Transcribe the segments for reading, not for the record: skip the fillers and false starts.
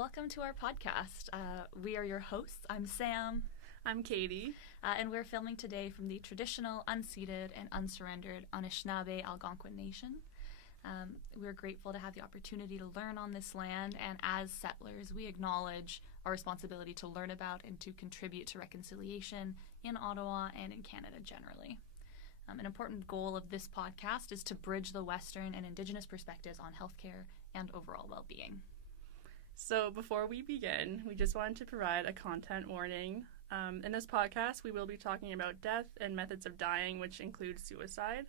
Welcome to our podcast. We are your hosts. I'm Sam. I'm Katie. And we're filming today from the traditional, unceded, and unsurrendered Anishinaabe Algonquin Nation. We're grateful to have the opportunity to learn on this land, and as settlers, we acknowledge our responsibility to learn about and to contribute to reconciliation in Ottawa and in Canada generally. An important goal of this podcast is to bridge the Western and Indigenous perspectives on healthcare and overall well-being. So before we begin, we just wanted to provide a content warning. In this podcast, we will be talking about death and methods of dying, which include suicide.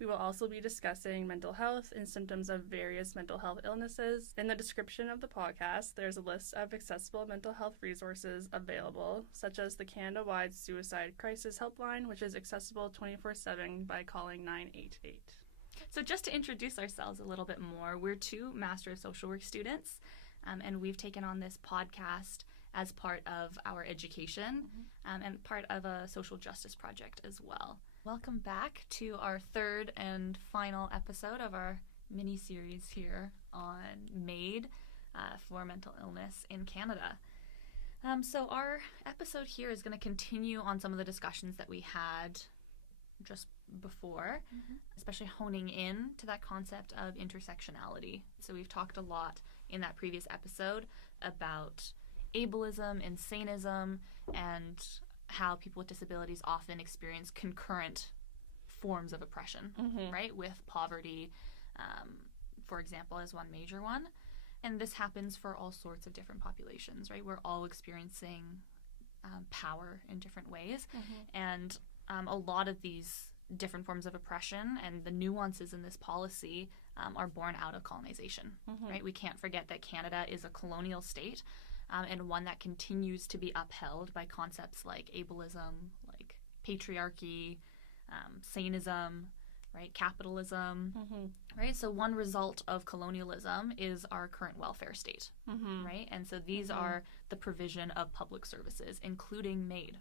We will also be discussing mental health and symptoms of various mental health illnesses. In the description of the podcast, there's a list of accessible mental health resources available, such as the Canada-wide Suicide Crisis Helpline, which is accessible 24/7 by calling 988. So just to introduce ourselves a little bit more, we're two Master of Social Work students, and we've taken on this podcast as part of our education and part of a social justice project as well. Welcome back to our third and final episode of our mini-series here on MAiD for mental illness in Canada. So our episode here is going to continue on some of the discussions that we had just before, especially honing in to that concept of intersectionality. So we've talked a lot in that previous episode about ableism, insanism, and how people with disabilities often experience concurrent forms of oppression, right? With poverty, for example, as one major one. And this happens for all sorts of different populations, right? We're all experiencing power in different ways. And a lot of these different forms of oppression and the nuances in this policy are born out of colonization, right? We can't forget that Canada is a colonial state and one that continues to be upheld by concepts like ableism, like patriarchy, sanism, right? Capitalism, right? So one result of colonialism is our current welfare state, right? And so these are the provision of public services, including MAiD.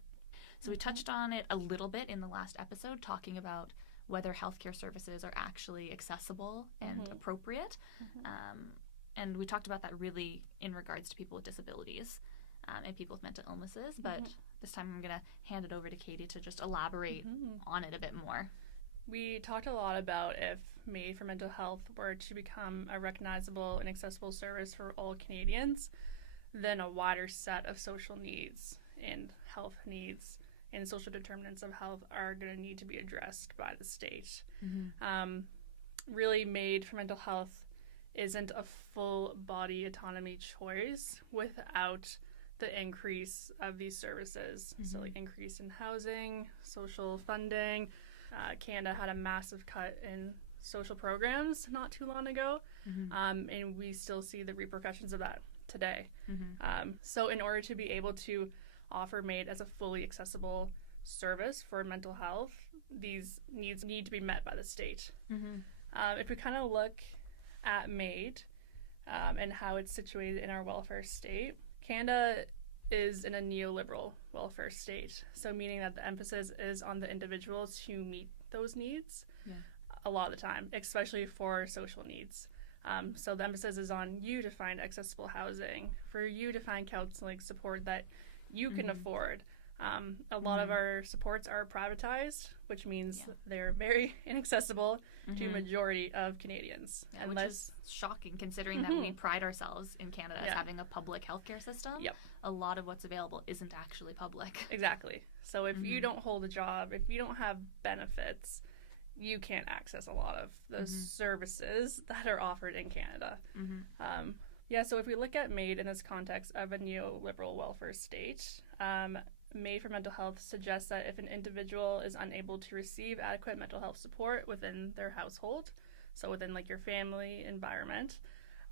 So we touched on it a little bit in the last episode, talking about whether healthcare services are actually accessible and appropriate. And we talked about that really in regards to people with disabilities and people with mental illnesses. But this time I'm going to hand it over to Katie to just elaborate on it a bit more. We talked a lot about if MAiD for mental health were to become a recognizable and accessible service for all Canadians, then a wider set of social needs and health needs and social determinants of health are going to need to be addressed by the state. Really, MAiD for mental health isn't a full body autonomy choice without the increase of these services. So like increase in housing, social funding. Canada had a massive cut in social programs not too long ago, and we still see the repercussions of that today. So in order to be able to offer MAiD as a fully accessible service for mental health, these needs need to be met by the state. If we kind of look at MAiD and how it's situated in our welfare state, Canada is in a neoliberal welfare state, so meaning that the emphasis is on the individuals who meet those needs a lot of the time, especially for social needs. So the emphasis is on you to find accessible housing, for you to find counseling support that you can afford. A lot of our supports are privatized, which means they're very inaccessible to a majority of Canadians. Which is shocking considering that we pride ourselves in Canada as having a public healthcare system. A lot of what's available isn't actually public. Exactly. So if you don't hold a job, if you don't have benefits, you can't access a lot of those services that are offered in Canada. So if we look at MAiD in this context of a neoliberal welfare state, MAiD for mental health suggests that if an individual is unable to receive adequate mental health support within their household, so within like your family environment,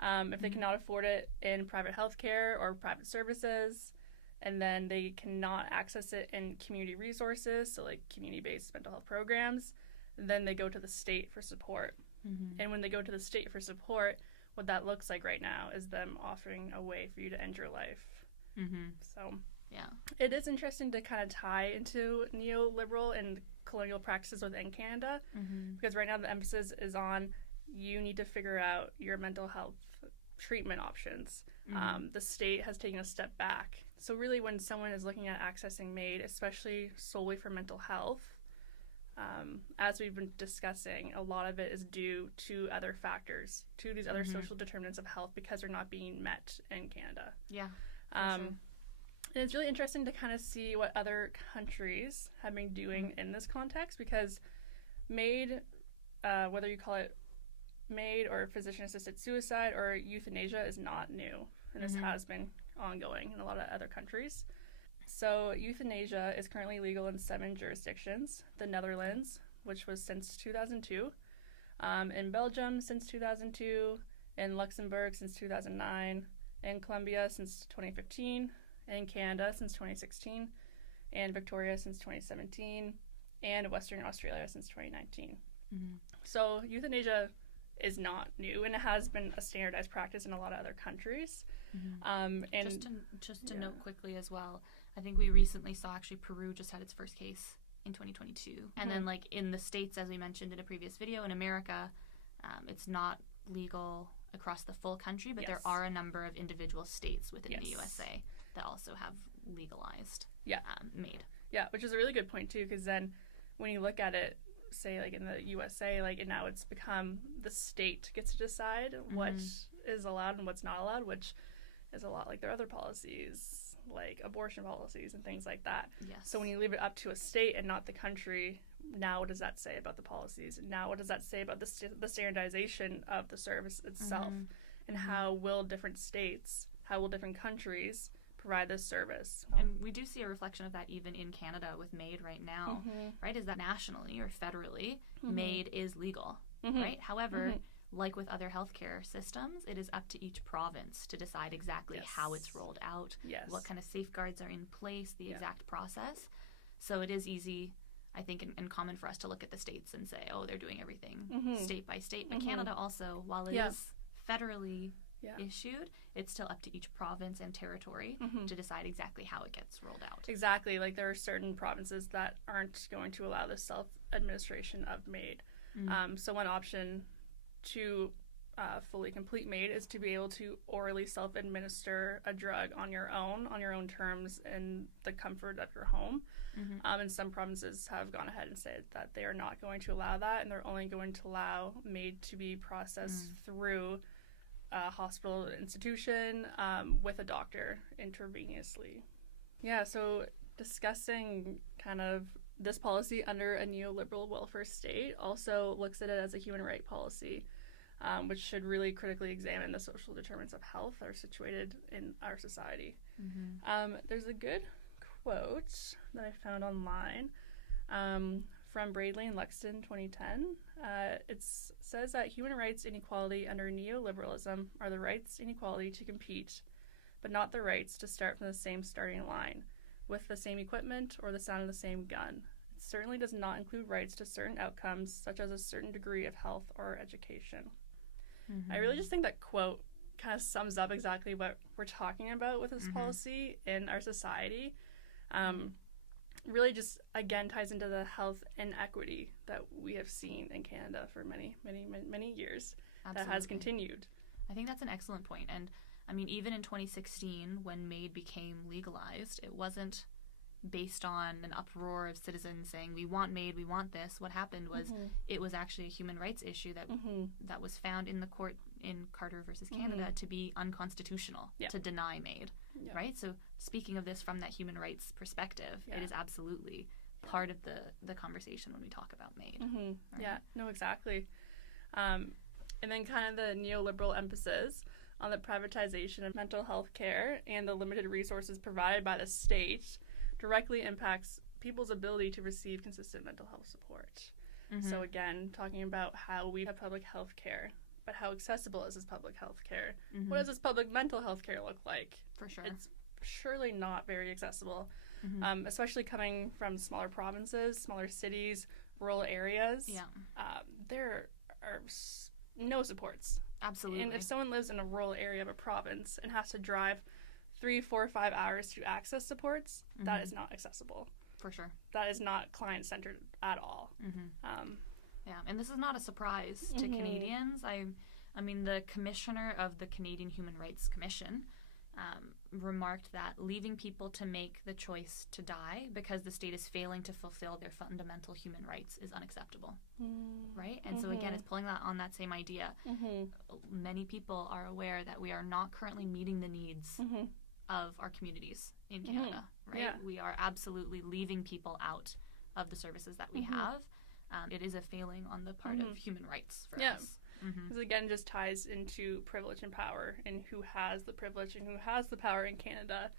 if they cannot afford it in private healthcare or private services, and then they cannot access it in community resources, so like community-based mental health programs, then they go to the state for support. And when they go to the state for support, what that looks like right now is them offering a way for you to end your life. So it is interesting to kind of tie into neoliberal and colonial practices within Canada, because right now the emphasis is on you need to figure out your mental health treatment options. the state has taken a step back. So really, when someone is looking at accessing MAiD, especially solely for mental health, as we've been discussing, a lot of it is due to other factors, to these other social determinants of health, because they're not being met in Canada. Yeah. And it's really interesting to kind of see what other countries have been doing in this context, because MAiD, whether you call it MAiD or physician-assisted suicide or euthanasia, is not new, and this has been ongoing in a lot of other countries. So euthanasia is currently legal in 7 jurisdictions: the Netherlands, which was since 2002, in Belgium since 2002, in Luxembourg since 2009, in Colombia since 2015, in Canada since 2016, and Victoria since 2017, and Western Australia since 2019. So euthanasia is not new, and it has been a standardized practice in a lot of other countries. And just to note quickly as well, I think we recently saw actually Peru just had its first case in 2022. And then like in the States, as we mentioned in a previous video, in America, it's not legal across the full country, but there are a number of individual states within the USA that also have legalized MAiD. Yeah, which is a really good point too, because then when you look at it, say like in the USA, like, and now it's become the state gets to decide what is allowed and what's not allowed, which is a lot like their other policies, like abortion policies and things like that. So when you leave it up to a state and not the country, now what does that say about the policies? Now what does that say about the standardization of the service itself? And how will different states, how will different countries provide this service? And we do see a reflection of that even in Canada with MAiD right now, right? Is that nationally or federally, MAiD is legal, right? However, like with other healthcare systems, it is up to each province to decide exactly how it's rolled out, what kind of safeguards are in place, the exact process. So it is easy, I think, and common for us to look at the states and say, oh, they're doing everything state by state. But Canada also, while it is federally issued, it's still up to each province and territory to decide exactly how it gets rolled out. Exactly. Like there are certain provinces that aren't going to allow the self-administration of MAiD. So one option to fully complete MAiD is to be able to orally self-administer a drug on your own terms in the comfort of your home. And some provinces have gone ahead and said that they are not going to allow that, and they're only going to allow MAiD to be processed through a hospital institution with a doctor intravenously. Yeah, so discussing kind of this policy under a neoliberal welfare state also looks at it as a human right policy, which should really critically examine the social determinants of health that are situated in our society. There's a good quote that I found online from Bradley and Lexton, 2010. It says that human rights inequality under neoliberalism are the rights inequality to compete, but not the rights to start from the same starting line, with the same equipment or the sound of the same gun. It certainly does not include rights to certain outcomes, such as a certain degree of health or education. I really just think that quote kind of sums up exactly what we're talking about with this policy in our society. Really just, again, ties into the health inequity that we have seen in Canada for many, many, many, many years. That has continued. I think that's an excellent point. And, I mean, even in 2016, when MAiD became legalized, it wasn't based on an uproar of citizens saying, we want MAiD, we want this. What happened was it was actually a human rights issue that was found in the court in Carter versus Canada to be unconstitutional, to deny MAiD, right? So speaking of this from that human rights perspective, it is absolutely part of the conversation when we talk about MAiD. Right? Yeah, no, exactly. And then kind of the neoliberal emphasis on the privatization of mental health care and the limited resources provided by the state directly impacts people's ability to receive consistent mental health support. So again, talking about how we have public health care, but how accessible is this public health care? What does this public mental health care look like? For sure. It's surely not very accessible, especially coming from smaller provinces, smaller cities, rural areas. There are no supports. Absolutely. And if someone lives in a rural area of a province and has to drive 3, 4, 5 hours to access supports, that is not accessible. For sure. That is not client-centered at all. Yeah, and this is not a surprise to Canadians. I mean, the commissioner of the Canadian Human Rights Commission remarked that leaving people to make the choice to die because the state is failing to fulfill their fundamental human rights is unacceptable, right? And so again, it's pulling that on that same idea. Many people are aware that we are not currently meeting the needs of our communities in Canada, right? Yeah. We are absolutely leaving people out of the services that we have. It is a failing on the part of human rights for us. Because again, just ties into privilege and power, and who has the privilege and who has the power in Canada.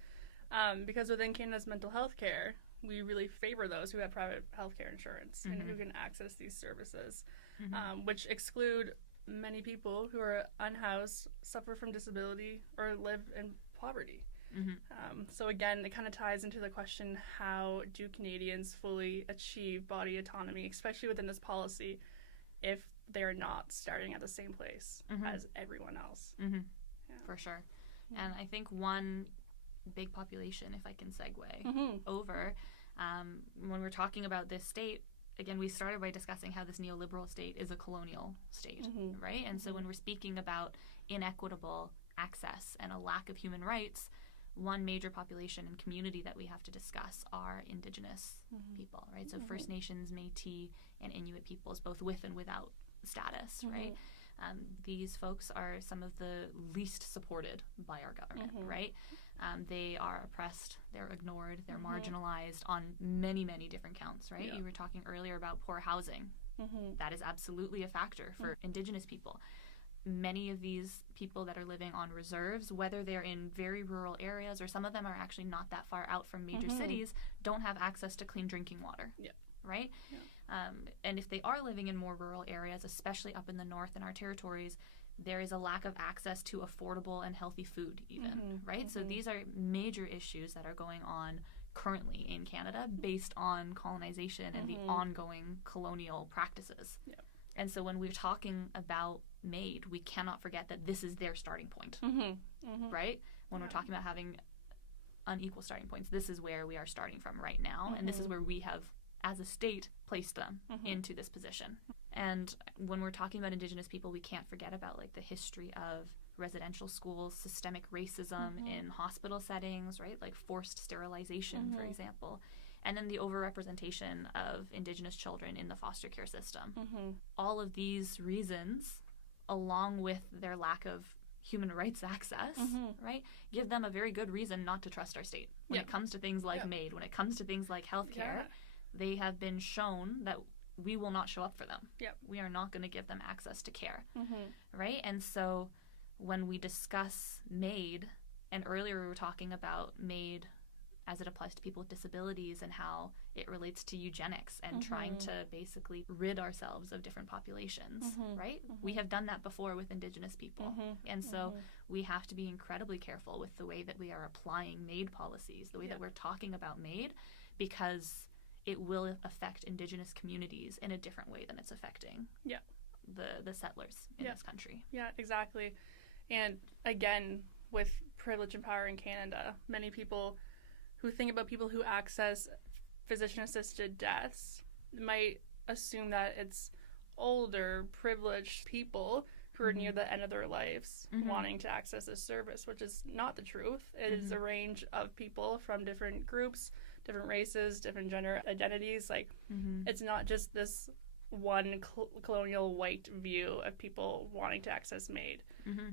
Because within Canada's mental health care, we really favor those who have private healthcare insurance and who can access these services, which exclude many people who are unhoused, suffer from disability, or live in poverty. So again, it kind of ties into the question, how do Canadians fully achieve body autonomy, especially within this policy, if they're not starting at the same place as everyone else? For sure. And I think one big population, if I can segue over, when we're talking about this state, again, we started by discussing how this neoliberal state is a colonial state, right? And so when we're speaking about inequitable access and a lack of human rights, one major population and community that we have to discuss are Indigenous people, right? So First Nations, MAiD, and Inuit peoples, both with and without status, right? These folks are some of the least supported by our government, right? They are oppressed, they're ignored, they're marginalized on many, many different counts, right? You were talking earlier about poor housing. That is absolutely a factor for Indigenous people. Many of these people that are living on reserves, whether they're in very rural areas or some of them are actually not that far out from major cities, don't have access to clean drinking water, right? And if they are living in more rural areas, especially up in the north in our territories, there is a lack of access to affordable and healthy food even, right? So these are major issues that are going on currently in Canada based on colonization and the ongoing colonial practices. And so when we're talking about MAiD, we cannot forget that this is their starting point, right? When we're talking about having unequal starting points, this is where we are starting from right now, and this is where we have, as a state, placed them into this position. And when we're talking about Indigenous people, we can't forget about like the history of residential schools, systemic racism in hospital settings, right? Like forced sterilization, for example. And then the overrepresentation of Indigenous children in the foster care system. All of these reasons, along with their lack of human rights access, right, give them a very good reason not to trust our state. When it comes to things like MAiD, when it comes to things like healthcare, they have been shown that we will not show up for them. We are not going to give them access to care, right? And so when we discuss MAiD, and earlier we were talking about MAiD as it applies to people with disabilities and how it relates to eugenics and trying to basically rid ourselves of different populations, right? We have done that before with Indigenous people. And so we have to be incredibly careful with the way that we are applying MAiD policies, the way that we're talking about MAiD, because it will affect Indigenous communities in a different way than it's affecting the settlers in this country. Yeah, exactly. And again, with privilege and power in Canada, many people who think about people who access physician-assisted deaths might assume that it's older, privileged people who are near the end of their lives wanting to access this service, which is not the truth. It is a range of people from different groups, different races, different gender identities. Like, it's not just this one colonial white view of people wanting to access MAiD.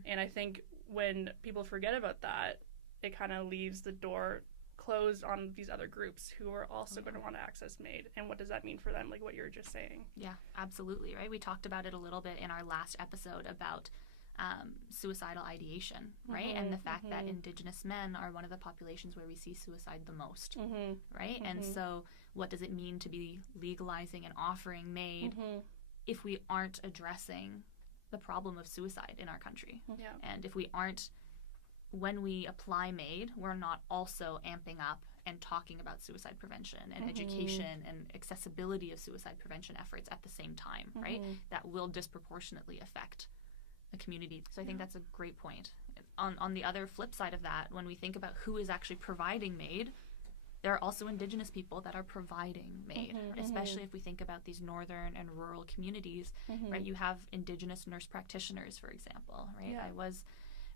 And I think when people forget about that, it kind of leaves the door closed on these other groups who are also going to want to access MAiD. And what does that mean for them, like what you were just saying? Yeah, absolutely, right? We talked about it a little bit in our last episode about suicidal ideation, right? And the fact that Indigenous men are one of the populations where we see suicide the most, right? And so what does it mean to be legalizing and offering MAiD if we aren't addressing the problem of suicide in our country? And if we aren't, when we apply MAiD, we're not also amping up and talking about suicide prevention and education and accessibility of suicide prevention efforts at the same time, right? That will disproportionately affect the community. So I think that's a great point. On the other flip side of that, when we think about who is actually providing MAiD, there are also Indigenous people that are providing MAiD, especially if we think about these northern and rural communities, right? You have Indigenous nurse practitioners, for example, right? I was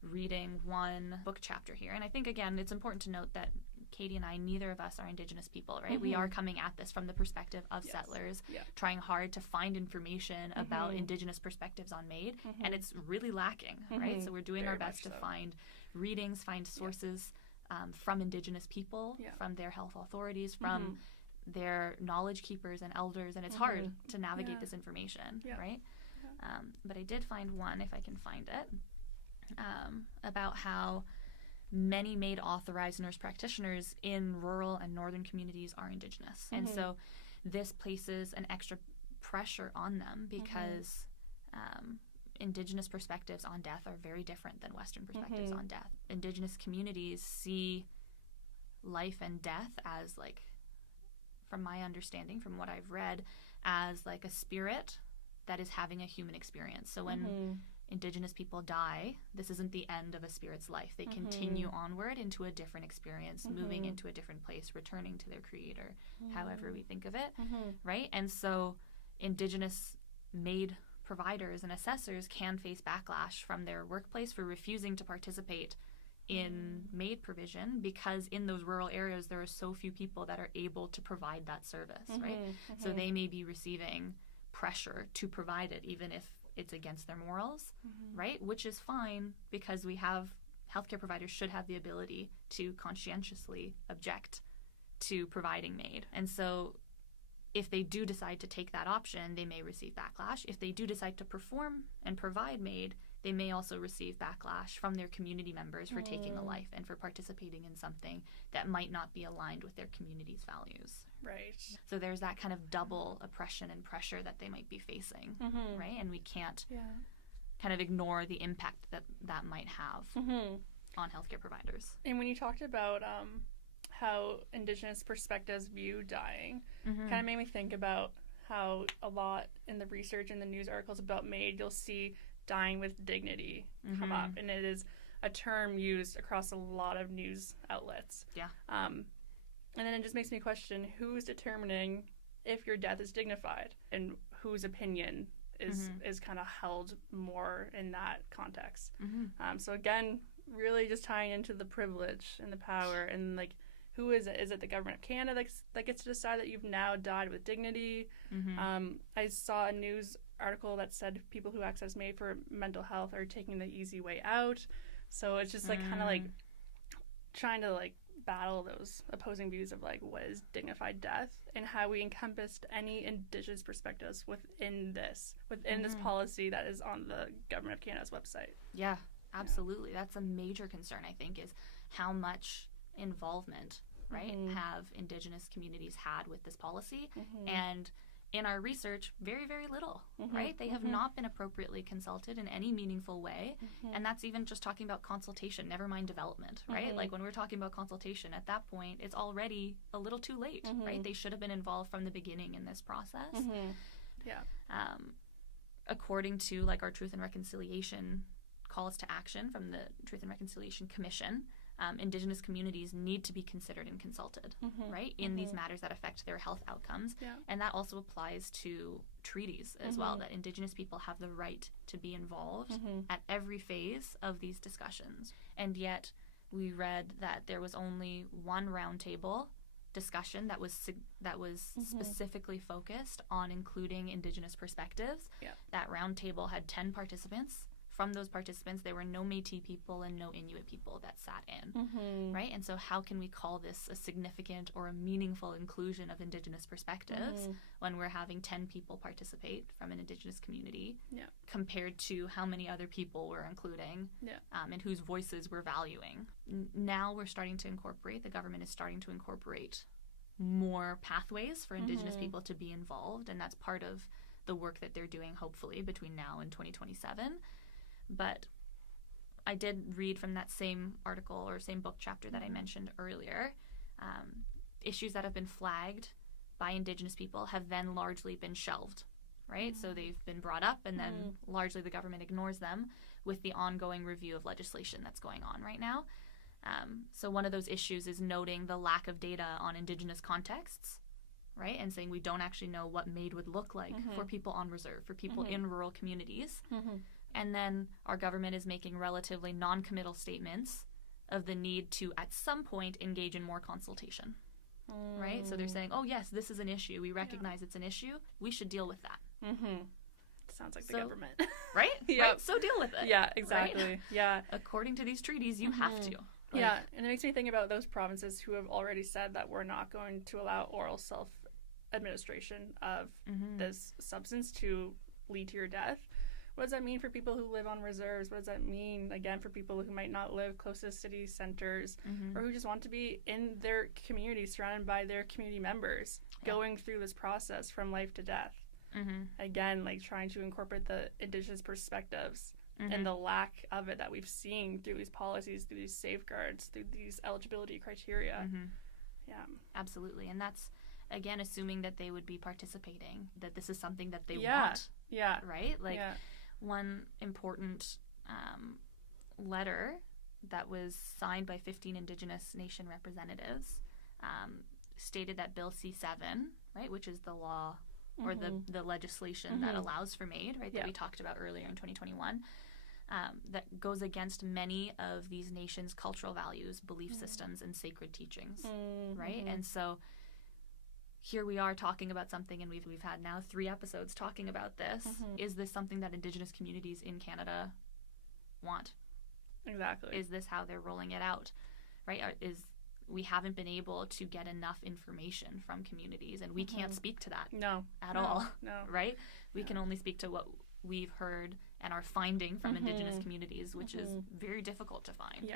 reading one book chapter here. And I think, again, it's important to note that Katie and I, neither of us are Indigenous people, right? We are coming at this from the perspective of settlers, trying hard to find information about Indigenous perspectives on MAiD, and it's really lacking, right? So we're doing our best to find readings, find sources from Indigenous people, from their health authorities, from their knowledge keepers and elders, and it's hard to navigate this information, right? But I did find one, if I can find it, about how many MAiD authorized nurse practitioners in rural and northern communities are Indigenous. And so this places an extra pressure on them because Indigenous perspectives on death are very different than Western perspectives on death. Indigenous communities see life and death as, like, from my understanding, from what I've read, as like a spirit that is having a human experience. So when Indigenous people die, this isn't the end of a spirit's life. They continue onward into a different experience, moving into a different place, returning to their creator, however we think of it, right? And so Indigenous MAiD providers and assessors can face backlash from their workplace for refusing to participate in MAiD provision because in those rural areas there are so few people that are able to provide that service, right? So they may be receiving pressure to provide it even if it's against their morals, right? Which is fine because we have healthcare providers should have the ability to conscientiously object to providing MAiD. And so if they do decide to take that option, they may receive backlash. If they do decide to perform and provide MAiD, they may also receive backlash from their community members for taking a life and for participating in something that might not be aligned with their community's values. Right. So there's that kind of double oppression and pressure that they might be facing, right? And we can't kind of ignore the impact that that might have on healthcare providers. And when you talked about how Indigenous perspectives view dying, kind of made me think about how a lot in the research and the news articles about MAiD, you'll see dying with dignity come up, and it is a term used across a lot of news outlets. And then it just makes me question who's determining if your death is dignified and whose opinion is kind of held more in that context. So again, really just tying into the privilege and the power and like who is it? Is it the government of Canada that gets to decide that you've now died with dignity? I saw a news article that said people who access MAiD for mental health are taking the easy way out. So it's just like kind of like trying to like battle those opposing views of like what is dignified death and how we encompassed any Indigenous perspectives within this policy that is on the government of Canada's website. Yeah, absolutely. That's a major concern, I think, is how much involvement, right, have Indigenous communities had with this policy. And in our research, very, very little, right? They have not been appropriately consulted in any meaningful way. And that's even just talking about consultation, never mind development, right? Like when we're talking about consultation, at that point, it's already a little too late, right? They should have been involved from the beginning in this process. According to like our Truth and Reconciliation calls to action from the Truth and Reconciliation Commission, Indigenous communities need to be considered and consulted, right, in these matters that affect their health outcomes. And that also applies to treaties as well, that Indigenous people have the right to be involved at every phase of these discussions. And yet we read that there was only one roundtable discussion that was specifically focused on including Indigenous perspectives. That roundtable had 10 participants. From those participants, there were no Métis people and no Inuit people that sat in, right? And so how can we call this a significant or a meaningful inclusion of Indigenous perspectives when we're having 10 people participate from an Indigenous community compared to how many other people we're including and whose voices we're valuing? Now we're starting to incorporate, the government is starting to incorporate more pathways for Indigenous people to be involved, and that's part of the work that they're doing, hopefully, between now and 2027. But I did read from that same article or same book chapter that I mentioned earlier, issues that have been flagged by Indigenous people have then largely been shelved, right? So they've been brought up and then largely the government ignores them with the ongoing review of legislation that's going on right now. So one of those issues is noting the lack of data on Indigenous contexts, right? And saying we don't actually know what MAiD would look like for people on reserve, for people in rural communities. And then our government is making relatively non-committal statements of the need to, at some point, engage in more consultation. Right? So they're saying, oh, yes, this is an issue. We recognize it's an issue. We should deal with that. Sounds like the government. Right? Right? So deal with it. Yeah, exactly. Right? Yeah. According to these treaties, you have to. Yeah, and it makes me think about those provinces who have already said that we're not going to allow oral self-administration of this substance to lead to your death. What does that mean for people who live on reserves? What does that mean, again, for people who might not live close to city centers or who just want to be in their community, surrounded by their community members, going through this process from life to death? Again, like trying to incorporate the Indigenous perspectives and the lack of it that we've seen through these policies, through these safeguards, through these eligibility criteria. Yeah. Absolutely. And that's, again, assuming that they would be participating, that this is something that they want. Yeah. Right? Like, one important letter that was signed by 15 Indigenous nation representatives stated that Bill C-7, right, which is the law or the legislation that allows for MAiD, right, that we talked about earlier in 2021, that goes against many of these nations' cultural values, belief systems, and sacred teachings, right? And so here we are talking about something, and we've had now 3 episodes talking about this. Is this something that Indigenous communities in Canada want? Exactly. Is this how they're rolling it out, right? We haven't been able to get enough information from communities, and we can't speak to that at all, right? We can only speak to what we've heard and are finding from Indigenous communities, which is very difficult to find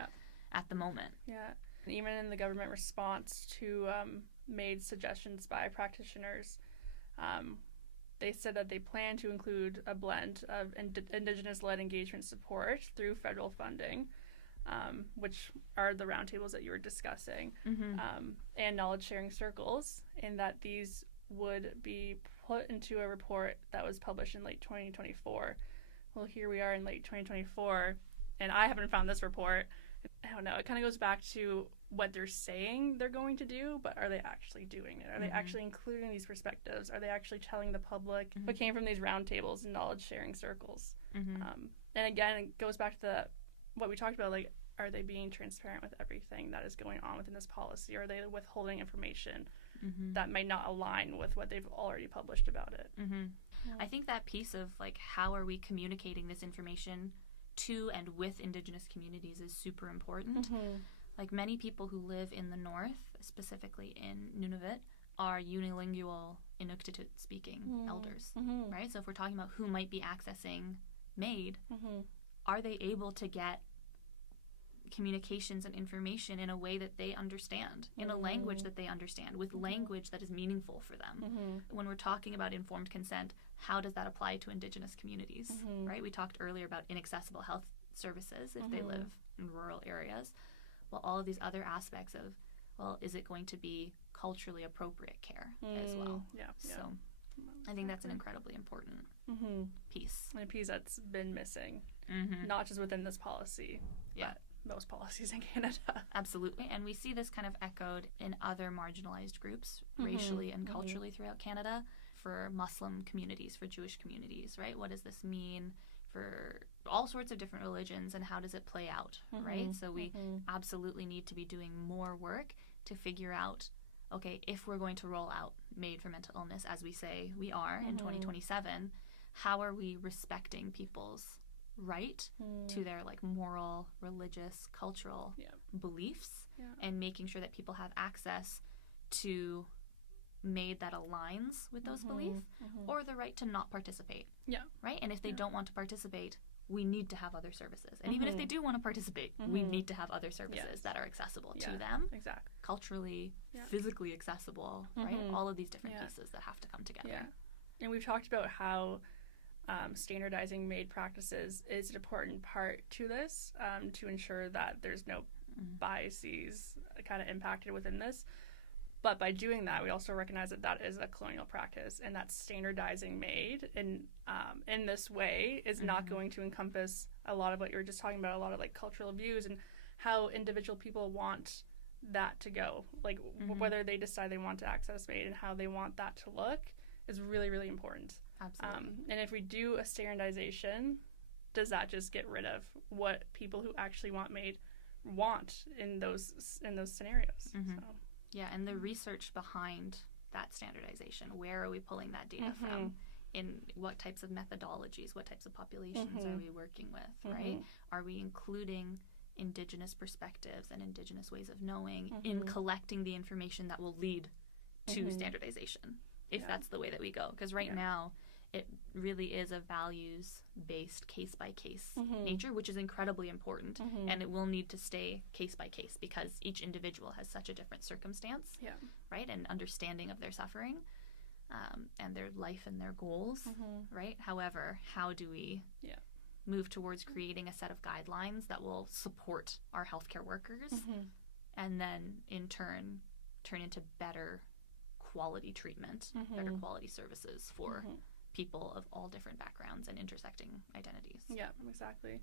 at the moment. Yeah. Even in the government response to MAiD suggestions by practitioners, they said that they plan to include a blend of Indigenous-led engagement support through federal funding, which are the roundtables that you were discussing, and knowledge-sharing circles, and that these would be put into a report that was published in late 2024. Well, here we are in late 2024, and I haven't found this report. I don't know. It kind of goes back to what they're saying they're going to do, but are they actually doing it? Are they actually including these perspectives? Are they actually telling the public what came from these roundtables and knowledge-sharing circles? And again, it goes back to what we talked about, like, are they being transparent with everything that is going on within this policy? Or are they withholding information that might not align with what they've already published about it? I think that piece of, like, how are we communicating this information to and with Indigenous communities is super important. Like, many people who live in the north, specifically in Nunavut, are unilingual Inuktitut speaking elders, right? So if we're talking about who might be accessing MAiD, are they able to get communications and information in a way that they understand, in a language that they understand, with language that is meaningful for them? When we're talking about informed consent, how does that apply to Indigenous communities, right? We talked earlier about inaccessible health services if they live in rural areas. Well, all of these other aspects of, well, is it going to be culturally appropriate care as well? So I think that's an incredibly important piece. And a piece that's been missing, not just within this policy, but most policies in Canada. Absolutely. And we see this kind of echoed in other marginalized groups, racially and culturally throughout Canada, for Muslim communities, for Jewish communities, right? What does this mean for all sorts of different religions, and how does it play out, right? So we absolutely need to be doing more work to figure out, okay, if we're going to roll out MAiD for mental illness, as we say we are in 2027, how are we respecting people's right to their, like, moral, religious, cultural beliefs, and making sure that people have access to MAiD that aligns with those beliefs, or the right to not participate, right? And if they don't want to participate, we need to have other services. And even if they do want to participate, we need to have other services that are accessible to them, culturally, physically accessible, right? All of these different pieces that have to come together. And we've talked about how standardizing MAiD practices is an important part to this, to ensure that there's no biases kind of impacted within this. But by doing that, we also recognize that that is a colonial practice, and that standardizing MAiD in this way is not going to encompass a lot of what you were just talking about, a lot of, like, cultural views and how individual people want that to go. Like, whether they decide they want to access MAiD and how they want that to look is really, really important. Absolutely. And if we do a standardization, does that just get rid of what people who actually want MAiD want in those scenarios? Mm-hmm. So. Yeah, and the research behind that standardization, where are we pulling that data from? In what types of methodologies, what types of populations are we working with, right? Are we including Indigenous perspectives and Indigenous ways of knowing in collecting the information that will lead to standardization, if that's the way that we go? Because right now, it really is a values-based, case-by-case nature, which is incredibly important, and it will need to stay case-by-case because each individual has such a different circumstance, right, and understanding of their suffering and their life and their goals, right? However, how do we move towards creating a set of guidelines that will support our healthcare workers and then, in turn into better quality treatment, better quality services for people of all different backgrounds and intersecting identities. Yeah, exactly.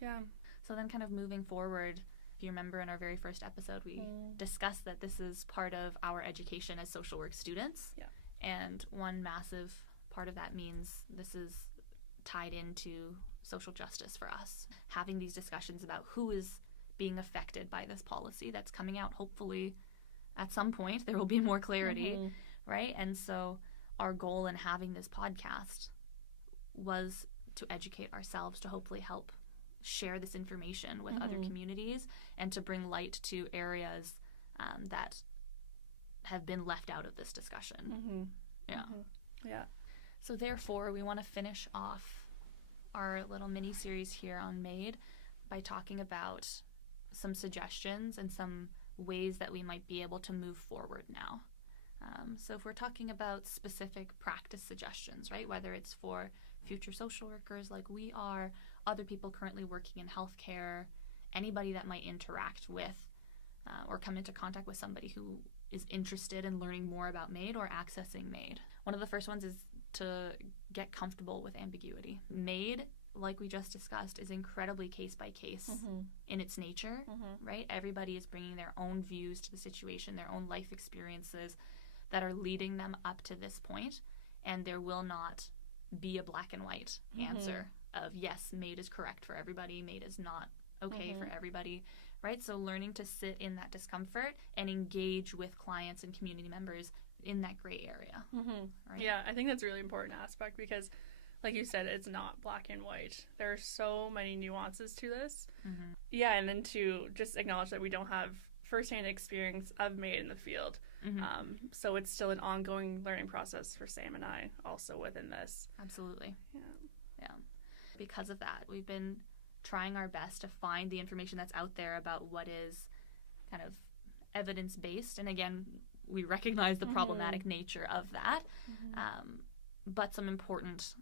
Yeah. So then kind of moving forward, if you remember in our very first episode, we discussed that this is part of our education as social work students. Yeah. And one massive part of that means this is tied into social justice for us. Having these discussions about who is being affected by this policy that's coming out, hopefully at some point there will be more clarity, right? And so our goal in having this podcast was to educate ourselves, to hopefully help share this information with other communities and to bring light to areas that have been left out of this discussion. Yeah. So therefore, we want to finish off our little mini-series here on MAiD by talking about some suggestions and some ways that we might be able to move forward now. So if we're talking about specific practice suggestions, right, whether it's for future social workers like we are, other people currently working in healthcare, anybody that might interact with or come into contact with somebody who is interested in learning more about MAiD or accessing MAiD. One of the first ones is to get comfortable with ambiguity. MAiD, like we just discussed, is incredibly case-by-case in its nature, right? Everybody is bringing their own views to the situation, their own life experiences that are leading them up to this point, and there will not be a black and white answer of, yes, MAiD is correct for everybody, MAiD is not okay for everybody, right? So learning to sit in that discomfort and engage with clients and community members in that gray area. Right? Yeah, I think that's a really important aspect because, like you said, it's not black and white. There are so many nuances to this. Yeah, and then to just acknowledge that we don't have firsthand experience of MAiD in the field. So it's still an ongoing learning process for Sam and I also within this. Absolutely. Yeah. Because of that, we've been trying our best to find the information that's out there about what is kind of evidence-based. And again, we recognize the problematic nature of that, but some important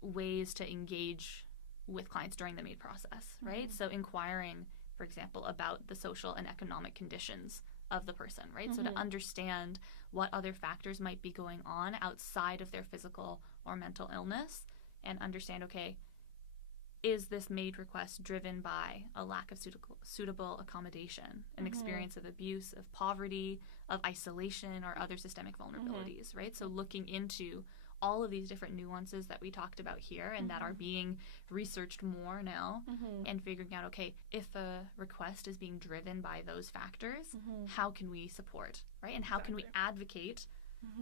ways to engage with clients during the MAiD process, right? So inquiring, for example, about the social and economic conditions of the person, right? So to understand what other factors might be going on outside of their physical or mental illness and understand, okay, is this MAiD request driven by a lack of suitable accommodation, an experience of abuse, of poverty, of isolation, or other systemic vulnerabilities, right? So looking into all of these different nuances that we talked about here and that are being researched more now and figuring out, okay, if a request is being driven by those factors, how can we support, right? And how can we advocate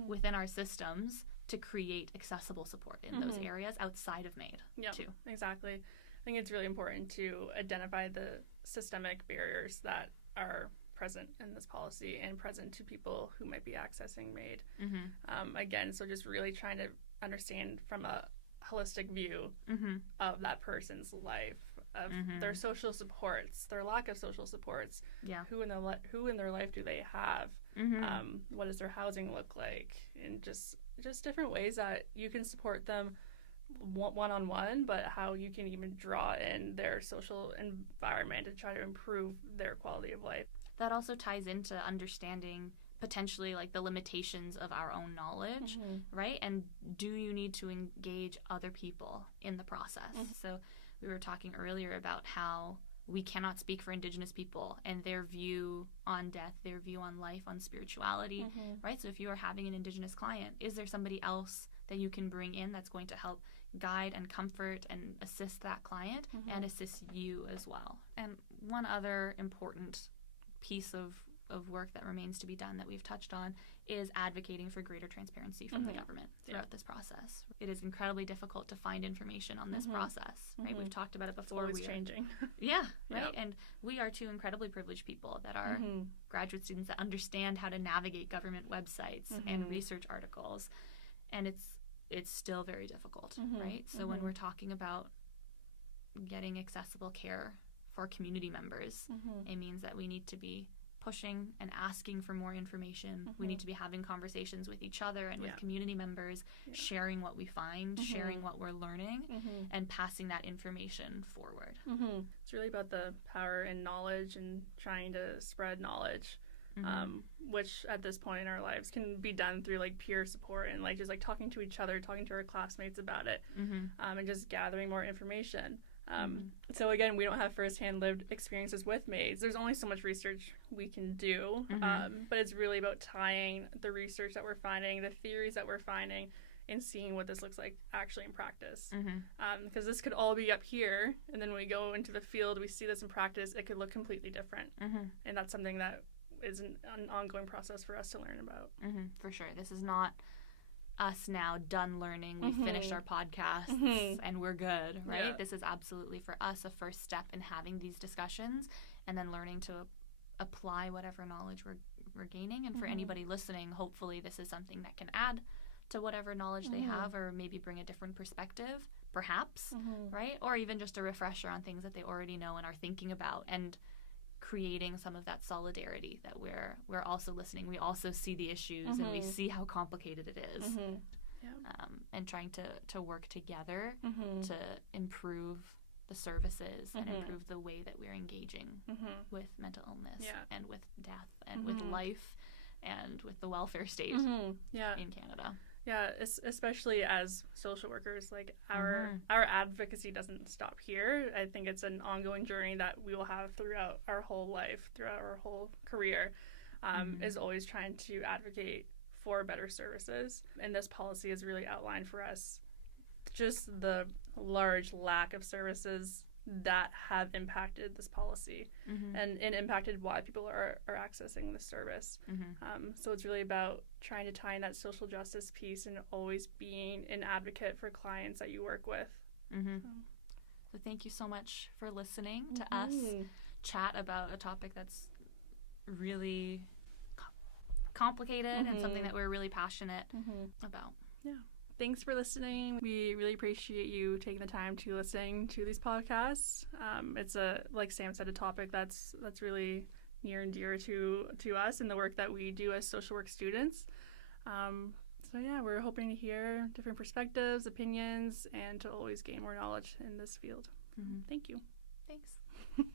within our systems to create accessible support in those areas outside of MAiD, too. Exactly. I think it's really important to identify the systemic barriers that are present in this policy and present to people who might be accessing MAiD. Again, so just really trying to understand from a holistic view of that person's life, of their social supports, their lack of social supports, who in their life do they have, what does their housing look like, and just different ways that you can support them one-on-one, but how you can even draw in their social environment to try to improve their quality of life. That also ties into understanding potentially like the limitations of our own knowledge, right? And do you need to engage other people in the process? So we were talking earlier about how we cannot speak for Indigenous people and their view on death, their view on life, on spirituality, right? So if you are having an Indigenous client, is there somebody else that you can bring in that's going to help guide and comfort and assist that client and assist you as well. And one other important piece of work that remains to be done that we've touched on is advocating for greater transparency from the government throughout this process. It is incredibly difficult to find information on this process, right? We've talked about it before. It's always changing. Yeah, right? Yep. And we are two incredibly privileged people that are graduate students that understand how to navigate government websites and research articles. And it's still very difficult, right? So when we're talking about getting accessible care for community members, it means that we need to be pushing and asking for more information. We need to be having conversations with each other and with community members, sharing what we find, sharing what we're learning, and passing that information forward. It's really about the power and knowledge and trying to spread knowledge, which at this point in our lives can be done through like peer support and like just like talking to each other, talking to our classmates about it, and just gathering more information. So again, we don't have firsthand lived experiences with MAiDs. There's only so much research we can do, but it's really about tying the research that we're finding, the theories that we're finding, and seeing what this looks like actually in practice. Because this could all be up here, and then when we go into the field, we see this in practice, it could look completely different. And that's something that is an ongoing process for us to learn about. For sure. This is not us now done learning, we finished our podcasts and we're good, right? This is absolutely for us a first step in having these discussions and then learning to apply whatever knowledge we're gaining. And for anybody listening, hopefully this is something that can add to whatever knowledge they have, or maybe bring a different perspective, perhaps, right? Or even just a refresher on things that they already know and are thinking about, and creating some of that solidarity that we're also listening. We also see the issues and we see how complicated it is, and trying to work together to improve the services and improve the way that we're engaging with mental illness and with death and with life and with the welfare state in Canada. Yeah, especially as social workers, like our advocacy doesn't stop here. I think it's an ongoing journey that we will have throughout our whole life, throughout our whole career, is always trying to advocate for better services. And this policy is really outlined for us just the large lack of services that have impacted this policy and impacted why people are accessing this service. So it's really about trying to tie in that social justice piece and always being an advocate for clients that you work with. So thank you so much for listening to us chat about a topic that's really complicated and something that we're really passionate about. Yeah. Thanks for listening. We really appreciate you taking the time to listen to these podcasts. It's like Sam said, a topic that's really near and dear to us and the work that we do as social work students. So yeah, we're hoping to hear different perspectives, opinions, and to always gain more knowledge in this field. Thank you. Thanks.